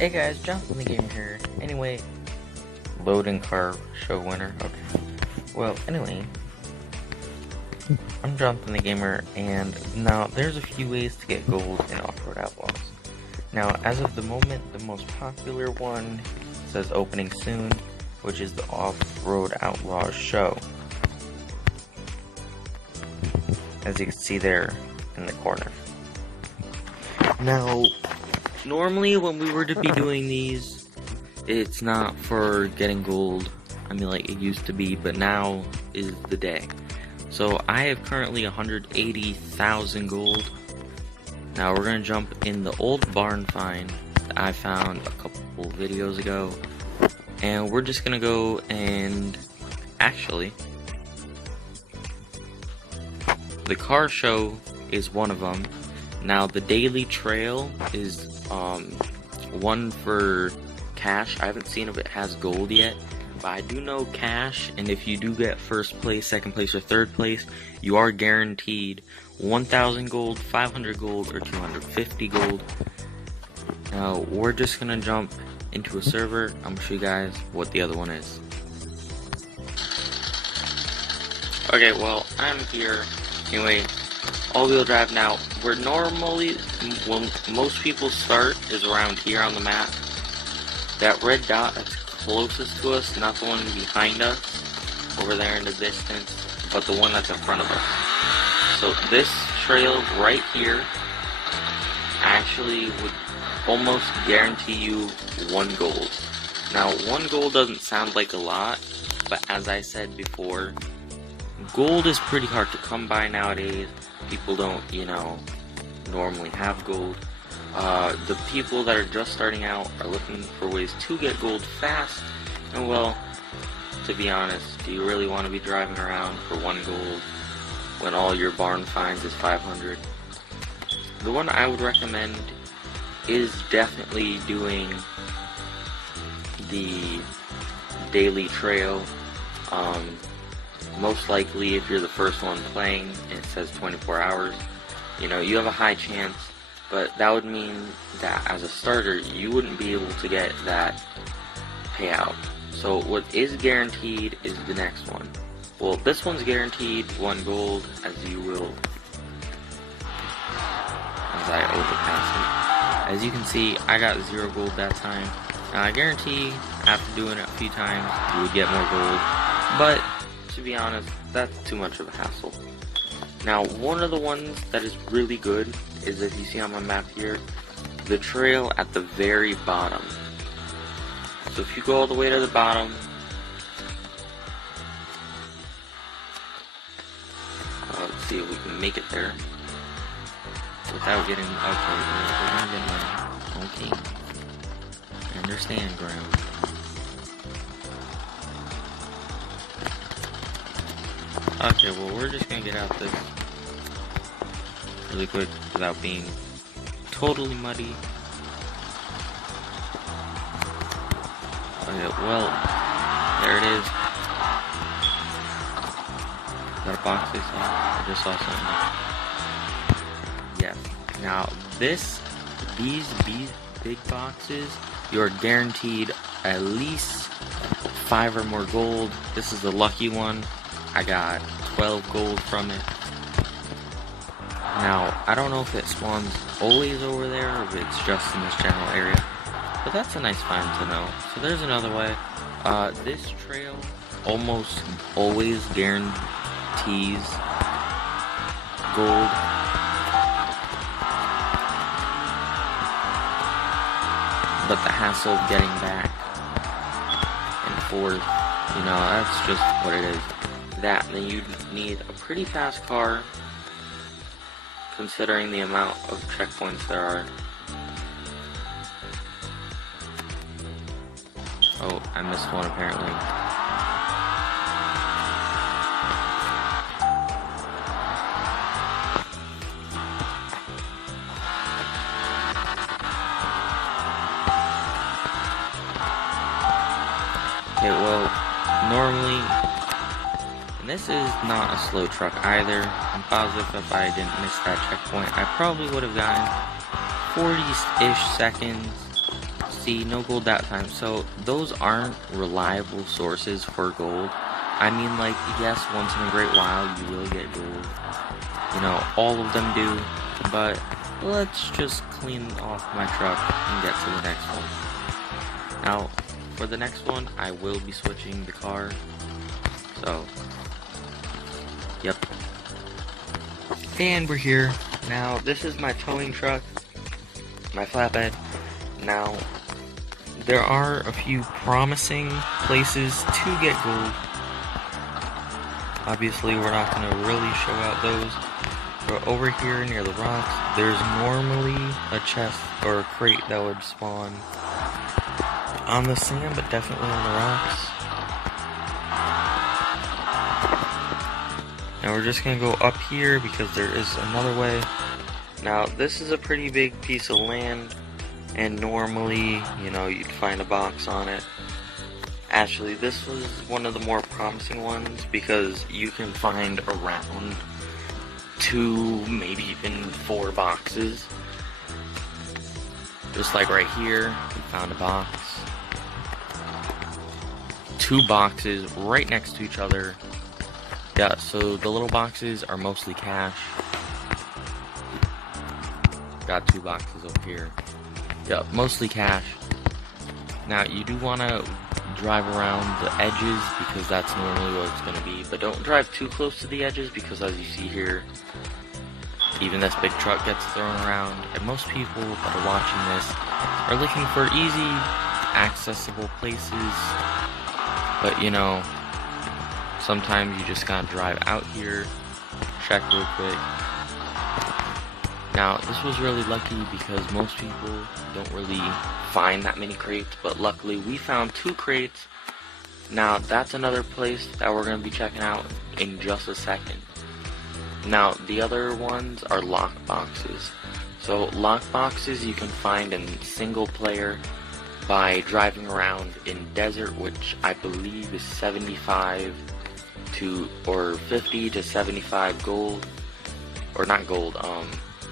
Hey guys, Jonathan the Gamer here. Anyway, loading car show winner. Okay. Well, anyway, I'm Jonathan the Gamer, and now there's a few ways to get gold in Offroad Outlaws. Now, as of the moment, the most popular one says opening soon, which is the Offroad Outlaws show. As you can see there in the corner. Now, normally when we were to be doing these, it's not for getting gold. I mean, like it used to be, but now is the day. So I have currently 180,000 gold. Now we're gonna jump in the old barn find that I found a couple videos ago, and we're just gonna go and actually, the car show is one of them. Now the daily trail is one for cash. I haven't seen if it has gold yet, but I do know cash, and if you do get first place, second place, or third place, you are guaranteed 1,000 gold, 500 gold, or 250 gold. Now we're just gonna jump into a server. I'm gonna show you guys what the other one is. Okay, well, I'm here. Anyway, all-wheel drive. Now, where normally, when most people start, is around here on the map. That red dot that's closest to us, not the one behind us, over there in the distance, but the one that's in front of us. So this trail right here actually would almost guarantee you 1 gold. Now, 1 gold doesn't sound like a lot, but as I said before, gold is pretty hard to come by nowadays. People don't, normally have gold. The people that are just starting out are looking for ways to get gold fast. And well, to be honest, do you really want to be driving around for 1 gold when all your barn finds is 500? The one I would recommend is definitely doing the daily trail. Most likely, if you're the first one playing and it says 24 hours, you have a high chance, but that would mean that as a starter, you wouldn't be able to get that payout. So what is guaranteed is the next one. Well, this one's guaranteed 1 gold, as you will, as I overpass it. As you can see, I got 0 gold that time. Now, I guarantee after doing it a few times, you would get more gold, but to be honest, that's too much of a hassle. Now, one of the ones that is really good is, if you see on my map here, the trail at the very bottom. So if you go all the way to the bottom, let's see if we can make it there without getting, okay, we're gonna get money. Okay, I understand, Graham. Okay, well, we're just gonna get out this really quick without being totally muddy. Okay, well, there it is. Is that a box they saw? I just saw something. Yes. Now, these big boxes, you're guaranteed at least 5 or more gold. This is the lucky one. I got 12 gold from it. Now, I don't know if it spawns always over there or if it's just in this general area, but that's a nice find to know. So there's another way. This trail almost always guarantees gold. But the hassle of getting back and forth, that's just what it is. That, then you need a pretty fast car, considering the amount of checkpoints there are. Oh, I missed one apparently. Okay, well, normally, and this is not a slow truck either. I'm positive if I didn't miss that checkpoint, I probably would have gotten 40-ish seconds See, no gold that time. So those aren't reliable sources for gold. I mean, like, yes, once in a great while you will get gold. You know, all of them do. But let's just clean off my truck and get to the next one. Now, for the next one, I will be switching the car. So, yep. And we're here. Now, this is my towing truck, my flatbed. Now, there are a few promising places to get gold. Obviously, we're not going to really show out those. But over here near the rocks, there's normally a chest or a crate that would spawn on the sand, but definitely on the rocks. Now we're just going to go up here because there is another way. Now, this is a pretty big piece of land. And normally, you know, you'd find a box on it. Actually, this was one of the more promising ones because you can find around 2, maybe even 4 boxes. Just like right here, we found a box. 2 boxes right next to each other. Yeah, so the little boxes are mostly cash. Got 2 boxes over here. Yeah, mostly cash. Now, you do want to drive around the edges because that's normally what it's going to be. But don't drive too close to the edges because, as you see here, even this big truck gets thrown around. And most people that are watching this are looking for easy, accessible places. But, you know, sometimes you just got to drive out here, check real quick. Now, this was really lucky because most people don't really find that many crates, but luckily we found 2 crates. Now, that's another place that we're going to be checking out in just a second. Now, the other ones are lock boxes. So, lock boxes you can find in single player by driving around in desert, which I believe is 75 to, or 50 to 75 gold, or not gold,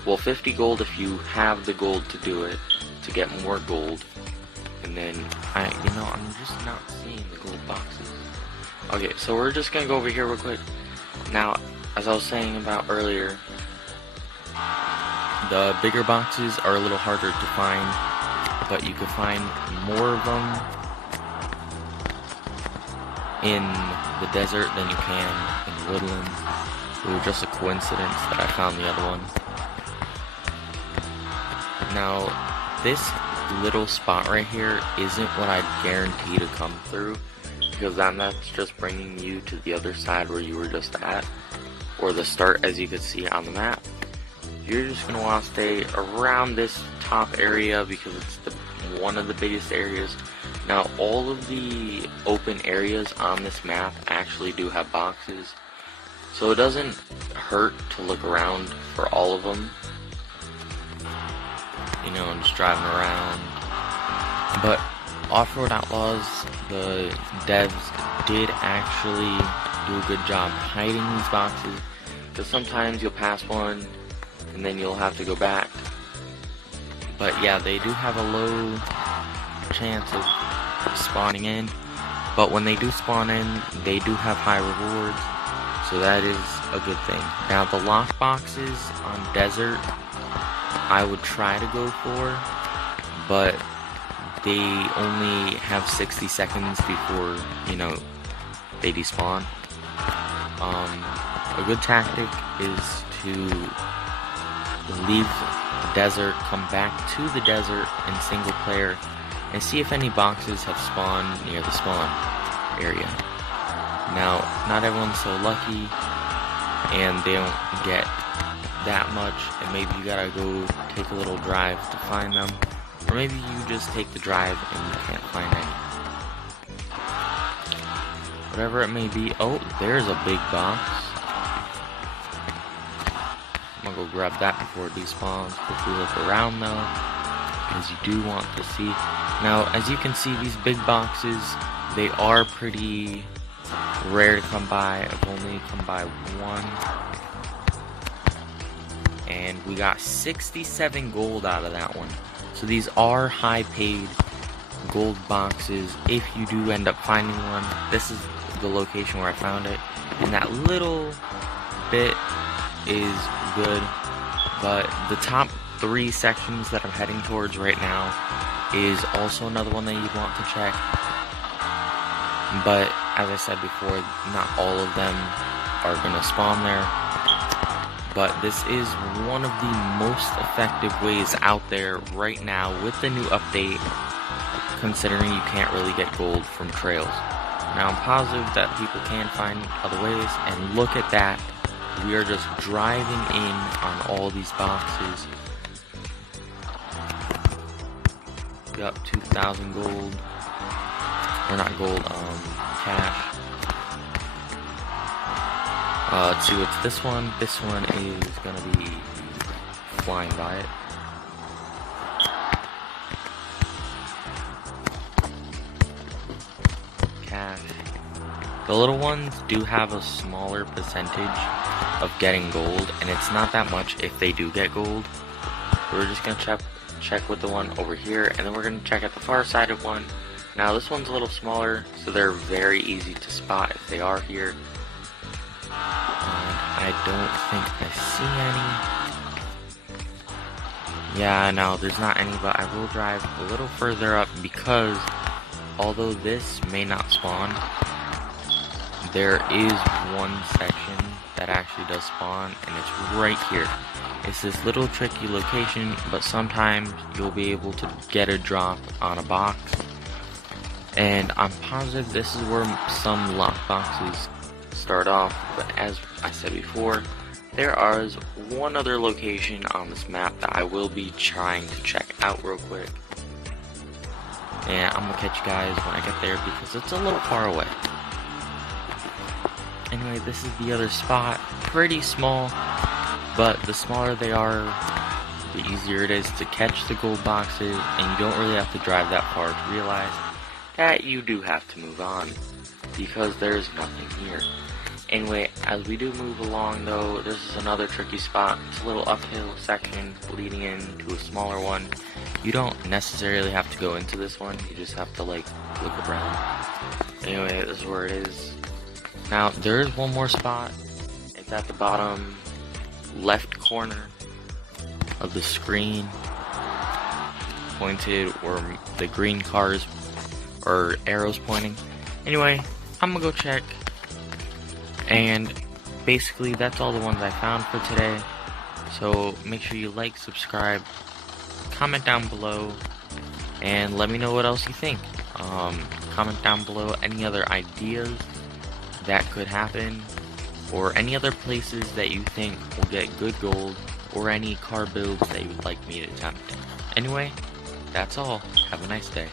well, 50 gold if you have the gold to do it, to get more gold. And then, I'm just not seeing the gold boxes. Okay, so we're just gonna go over here real quick. Now, as I was saying about earlier, the bigger boxes are a little harder to find, but you can find more of them in the desert than you can in woodland. It was just a coincidence that I found the other one. Now, this little spot right here isn't what I'd guarantee to come through, because that's just bringing you to the other side where you were just at, or the start as you could see on the map. You're just going to want to stay around this top area because it's one of the biggest areas. Now, all of the open areas on this map actually do have boxes, so it doesn't hurt to look around for all of them. You know, just driving around. But Off-Road Outlaws, the devs did actually do a good job hiding these boxes, because sometimes you'll pass one and then you'll have to go back. But yeah, they do have a low chance of spawning in, but when they do spawn in, they do have high rewards, so that is a good thing. Now, the lock boxes on desert I would try to go for, but they only have 60 seconds before, you know, they despawn. A good tactic is to leave the desert, come back to the desert in single player, and see if any boxes have spawned near the spawn area. Now, not everyone's so lucky, and they don't get that much, and maybe you gotta go take a little drive to find them, or maybe you just take the drive and you can't find any. Whatever it may be. Oh, there's a big box. I'm gonna go grab that before it despawns. Quickly look around though, because you do want to see. Now, as you can see, these big boxes, they are pretty rare to come by. I've only come by one, and we got 67 gold out of that one. So these are high paid gold boxes if you do end up finding one. This is the location where I found it, and that little bit is good, but the top 3 sections that I'm heading towards right now is also another one that you'd want to check. But as I said before, not all of them are going to spawn there. But this is one of the most effective ways out there right now with the new update, considering you can't really get gold from trails. Now I'm positive that people can find other ways, and look at that. We are just driving in on all these boxes. Got 2,000 gold. Or not gold, cash. Let's see what's this one. This one is gonna be flying by it. Cash. The little ones do have a smaller percentage of getting gold, and it's not that much if they do get gold. We're just gonna check with the one over here, and then we're gonna check at the far side of one. Now this one's a little smaller, so they're very easy to spot if they are here. I don't think I see any. Yeah, no, there's not any, but I will drive a little further up because although this may not spawn, there is one section that actually does spawn, and it's right here. It's this little tricky location, but sometimes you'll be able to get a drop on a box. And I'm positive this is where some lock boxes start off, but as I said before, there is one other location on this map that I will be trying to check out real quick. And I'm gonna catch you guys when I get there because it's a little far away. Anyway, this is the other spot. Pretty small, but the smaller they are, the easier it is to catch the gold boxes, and you don't really have to drive that far to realize that you do have to move on, because there's nothing here. Anyway, as we do move along though, this is another tricky spot. It's a little uphill section leading into a smaller one. You don't necessarily have to go into this one, you just have to like look around. Anyway, this is where it is. Now, there is one more spot. It's at the bottom left corner of the screen, pointed where the green cars or arrows pointing. Anyway, I'm gonna go check, and basically that's all the ones I found for today. So make sure you like, subscribe, comment down below, and let me know what else you think. Comment down below any other ideas that could happen, or any other places that you think will get good gold, or any car builds that you would like me to attempt. Anyway, that's all. Have a nice day.